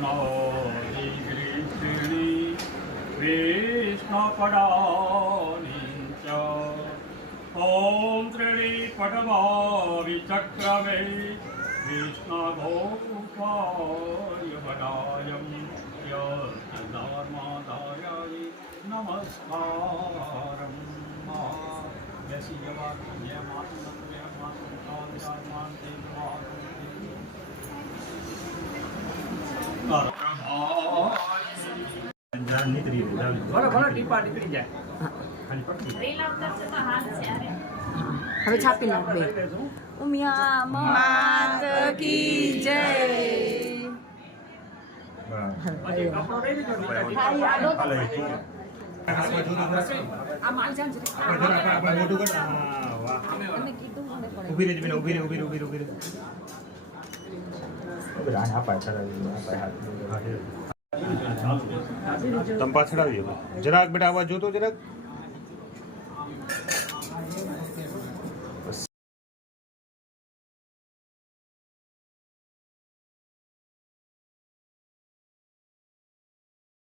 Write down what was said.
Namo Jigri Vishnu Padani Cha Om Tri Padma Vichakrame Vishnu Gopaya Padayam Dharma Dharayi Namaskaram Ma हमें छापी लगे उमिया मात की जय माल जान उभी रे उभी रे उभी रे उभी रे उभी रे तंपा छड़ा जनाक बेटा आवाज जो तो जनाक